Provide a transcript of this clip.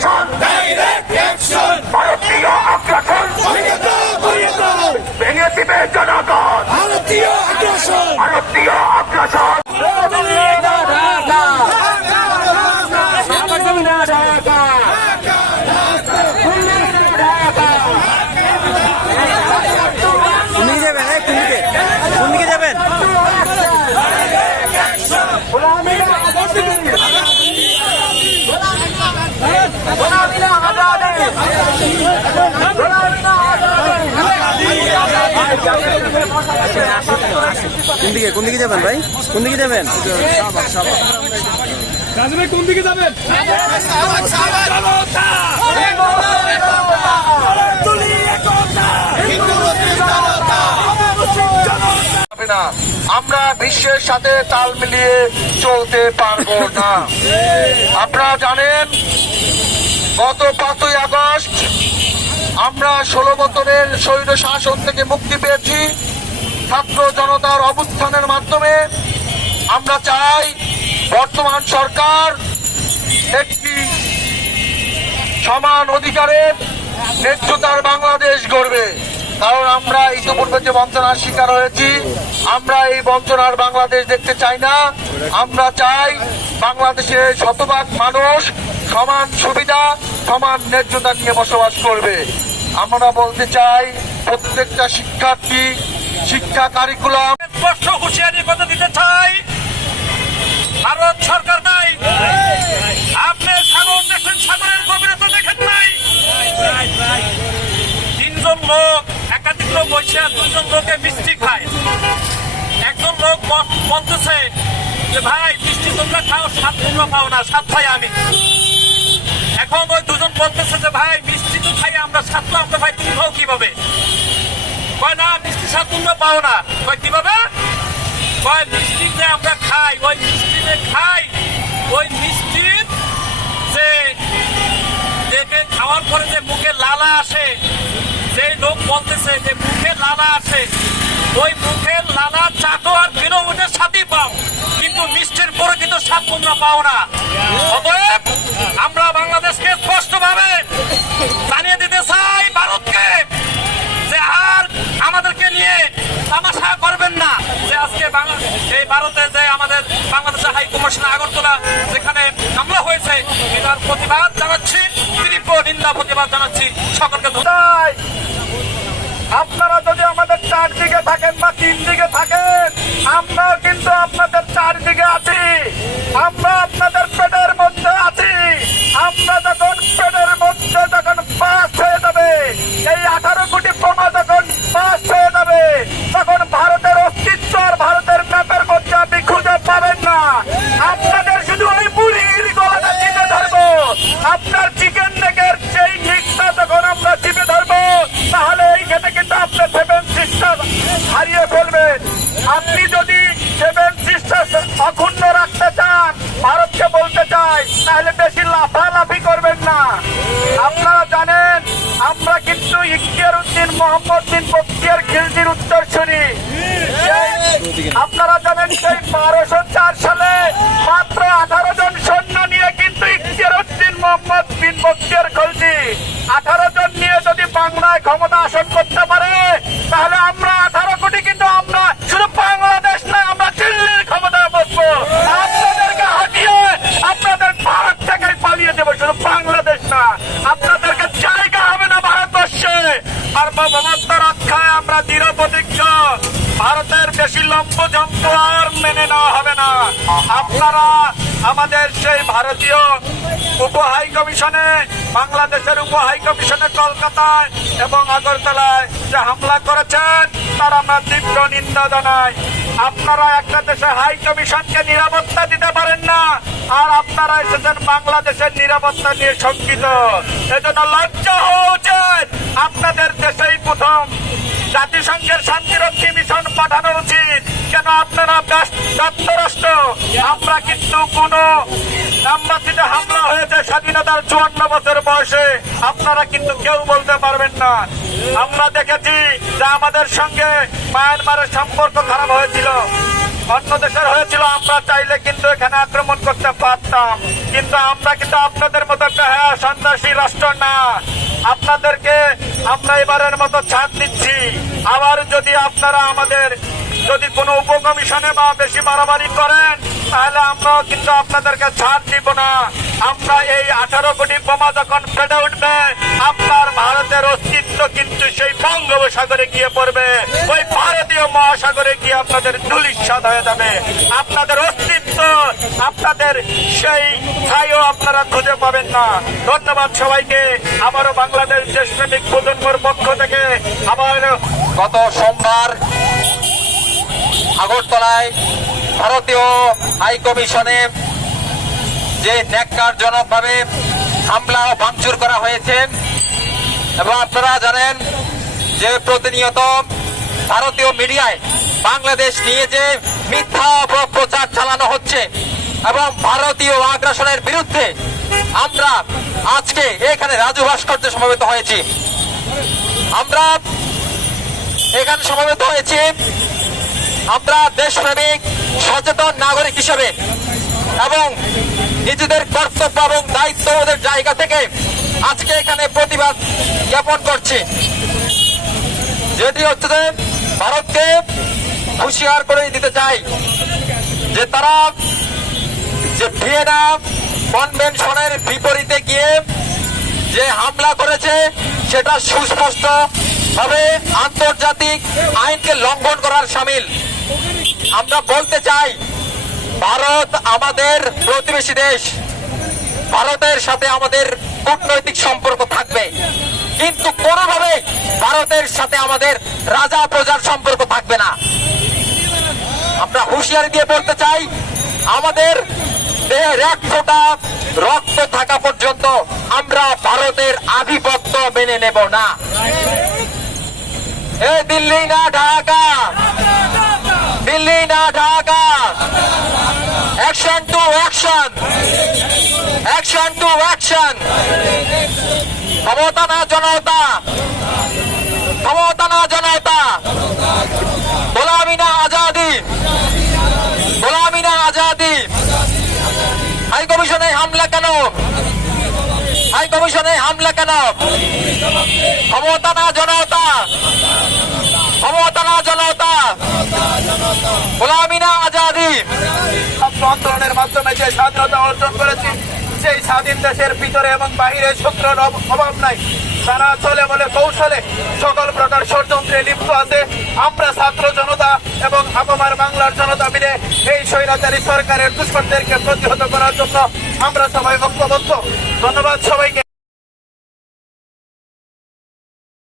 Come কোন দিকে কোন দিকে যাবেন ভাই? কোন দিকে যাবেন? কোন দিকে যাবেন? আমরা বিশ্বের সাথে তাল মিলিয়ে চলতে পারব না। আপনারা জানেন গত পাঁচই আগস্ট আমরা ষোলো বছরের স্বৈর শাসন থেকে মুক্তি পেয়েছি। ছাত্র জনতার অবস্থানের মাধ্যমে আমরা চাই বর্তমান সরকার একটি সমান অধিকারের ন্যায্যতার বাংলাদেশ গড়বে। কারণ আমরা ইতিপূর্বে যে বঞ্চনার শিকার হয়েছি, আমরা এই বঞ্চনার বাংলাদেশ দেখতে চাই না। আমরা চাই বাংলাদেশে শতভাগ মানুষ সমান সুবিধা, সমান ন্যায্যতা নিয়ে বসবাস করবে। আমরা বলতে চাই প্রত্যেকটা শিক্ষার্থী শিক্ষা কারিকুলাম। স্পষ্ট হুঁশিয়ারি কথা দিতে চাই। ভারত সরকার নাই। আপনি সাগর দেখেন, সাগরের গভীরে তো দেখেন নাই। তিনজন লোক, একাধিক লোক বসে দুজন লোকে মিষ্টি খায়। একজন লোক বলতেছে যে, ভাই, মিষ্টি তোমরা খাও সাত তোমরা পাও না সাত ভাই আমি। এখন ওই দুজন বলতেছে যে, ভাই, মিষ্টি তো খাই আমরা সাত তো আমরা ভাই তুমি খাও কীভাবে? কয়, না স্বাদ তোমরা পাও না। কীভাবে? কয় মিষ্টি যে আমরা খাই। ওই মিষ্টি যে খাই। ওই মিষ্টির যে দেখে খাওয়ার পরে যে মুখে লালা আসে সেই লোক বলতেছে যে মুখে লালা আসে, ওই মুখের লালা চাটো আর বিনোদনের সাথেই পাও। কিন্তু মিষ্টির পরে কিন্তু স্বাদ তোমরা পাও না। অতএব আমরা বাংলাদেশকে স্পষ্টভাবে জানিয়ে দিতে চাই, ভারতকে। ভারতে যে আমাদের বাংলাদেশের হাই কমিশন আগরতলা যেখানে হামলা হয়েছে, এটার প্রতিবাদ জানাচ্ছি, তীব্র নিন্দা প্রতিবাদ জানাচ্ছি সকলকে আপনারা যদি আমাদের চারদিকে থাকেন বা তিন দিকে থাকেন, আমরাও কিন্তু আপনাদের চারদিকে আছি। আমরা আপনাদের পেটের মধ্যে আছি আমরা যখন পেটের মধ্যে যখন পাস হয়ে যাবে এই আঠারো কোটি বোমা যখন পাস হয়ে যাবে তখন ভারতের অস্তিত্ব আর ভারতের ম্যাপের মধ্যে আপনি খুঁজে পাবেন না আপনাদের শুধু ওই বুড়ির গলাটা চিপে ধরবো আপনার চিকেন নেকের সেই ঠিকটা যখন আমরা চিপে ধরবো তাহলে এই ক্ষেত্রে কিন্তু আপনি সেভেন সিস্টার হারিয়ে ফেলবেন আপনি যদি সেভেন সিস্টার অক্ষুণ্ণ রাখতে চান, ভারতকে বলতে চাই, তাহলে বেশি লাফালাফি করবেন না। আপনারা জানেন, আমরা কিন্তু ইখতিয়ার উদ্দিন মোহাম্মদ বিন বক্তিয়ার খিলজির উত্তর শুনি আপনারা জানেন সেই বারোশো চার সালে মাত্র আঠারো জন সৈন্য নিয়ে কিন্তু ইখতিয়ার উদ্দিন মোহাম্মদ বিন বক্তিয়ার খলজি। আঠারো জন নিয়ে যদি বাংলায় ক্ষমতা আসন করতে পারে, তাহলে আমরা আঠারো কোটি কিন্তু আমরা শুধু বাংলাদেশ না আমরা দিল্লির ক্ষমতায় বসবো আপনাদেরকে হাঁটিয়ে আপনাদের ভারত থেকে পালিয়ে দেবো শুধু বাংলাদেশ না আপনাদেরকে জায়গা হবে না ভারতবর্ষে আর সার্বভৌমত্ব রক্ষায় আমরা দৃঢ় প্রতিজ্ঞ বেশি আর মেনে নেওয়া হবে না। আপনারা আমাদের সেই ভারতীয় উপ হাই কমিশনে, বাংলাদেশের উপ হাই কমিশনে কলকাতায় এবং আগরতলায় যে হামলা করেছেন, তার আমরা তীব্র নিন্দা জানাই। আপনারা একটা দেশে হাই কমিশনকে নিরাপত্তা দিতে পারেন না, আর আপনারা এসেছেন বাংলাদেশের নিরাপত্তা নিয়ে শঙ্কিত। এজন্য লজ্জা হওয়া উচিত। আপনাদের দেশেই প্রথম জাতিসংঘের শান্তিরক্ষী মিশন পাঠানো উচিত। কেন আপনারা ব্যস্ত রাষ্ট্র? আমরা কিন্তু কোন এম্বাসিতে হামলা হয়েছে স্বাধীনতার চুয়ান্ন বছর বয়সে। আপনারা কিন্তু কেউ বলতে পারবেন না। আমরা দেখেছি যে আমাদের সঙ্গে মায়ানমারের সম্পর্ক খারাপ হয়েছিল। অন্য দেশের হয়েছিল, আমরা চাইলে কিন্তু এখানে আক্রমণ করতে পারতাম। কিন্তু আমরা কিন্তু আপনাদের মতো একটা হ্যাঁ সন্ত্রাসী রাষ্ট্র না। আপনাদেরকে আমরা এবারের মতো ছাড় দিচ্ছি। আবার যদি আপনারা আমাদের যদি কোনো উপকমিশনে বা বেশি মারামারি করেন, তাহলে আমরাও কিন্তু আপনাদেরকে ছাড় দিব না। আমরা এই আঠারো কোটি বোমা যখন ফেটে উঠবে, আপনার ভারতের অস্তিত্ব কিন্তু সেই বঙ্গোপসাগরে গিয়ে পড়বে। ওই ভারতীয় মহাসাগরে গিয়ে আপনাদের ধুলিস্বাদ হয়ে যাবে। আপনাদের অস্তিত্ব, আপনাদের সেই ছাইও আপনারা খুঁজে পাবেন না। ধন্যবাদ সবাইকে। আমারও বাংলাদেশ দেশপ্রেমিক প্রজন্মর পক্ষ থেকে আমার গত সোমবার আগরতলায় ভারতীয় হাই কমিশনে যে ন্যাক্কারজনকভাবে হামলা ও ভাঙচুর করা হয়েছে। এবং আপনারা জানেন যে প্রতিনিয়ত ভারতীয় মিডিয়ায় বাংলাদেশ নিয়ে যে মিথ্যা অপপ্রচার চালানো হচ্ছে এবং ভারতীয় আগ্রাসনের বিরুদ্ধে আমরা আজকে এখানে রাজু ভাস্কর্যে সমবেত হয়েছি। আমরা এখানে সমবেত হয়েছি আমরা দেশপ্রেমিক, সচেতন নাগরিক হিসেবে এবং নিজেদের কর্তব্য এবং দায়িত্ববোধের জায়গা থেকে আজকে এখানে প্রতিবাদ জ্ঞাপন করছি। যেটি হচ্ছে যে ভারতকে হুঁশিয়ার করে দিতে চাই যে তারা যে ভিয়েনা কনভেনশনের বিপরীতে গিয়ে যে হামলা করেছে, সেটা সুস্পষ্ট ভাবে আন্তর্জাতিক আইনকে লঙ্ঘন করার সামিল। আমরা বলতে চাই, ভারত আমাদের প্রতিবেশী দেশ। ভারতের সাথে আমাদের কূটনৈতিক সম্পর্ক থাকবে। কিন্তু কোনোভাবে ভারতের সাথে আমাদের রাজা প্রজার সম্পর্ক থাকবে না। আমরা হুঁশিয়ারি দিয়ে বলতে চাই, আমাদের দেহের এক ফোঁটা রক্ত থাকা পর্যন্ত আমরা ভারতের আধিপত্য মেনে নেব না। এ দিল্লি না Dhaka? Action to action action to action ক্ষমতা না জনতা। ক্ষমতা না জনতা। গোলামি না আজাদি। গোলামি না আজাদি। হাই কমিশনে হামলা কেন? হাই কমিশনে হামলা কেন? ক্ষমতা না জনতা। ক্ষমতা না জনতা। গোলামি না আজাদি। আন্দোলনের মাধ্যমে যে স্বাধীনতা অর্জন করেছি, সেই স্বাধীন দেশের ভিতরে এবং বাহিরে শত্রুর অভ- অভাব নাই। তারা চলে বলে কৌশলে সকল প্রকার ষড়যন্ত্রে লিপ্ত আছে। আমরা ছাত্র জনতা এবং আপামার বাংলার জনতা মিলে এই স্বৈরাচারী সরকারের দুষ্কর্মদেরকে প্রতিহত করার জন্য আমরা সবাই ঐক্যবদ্ধ। ধন্যবাদ সবাইকে।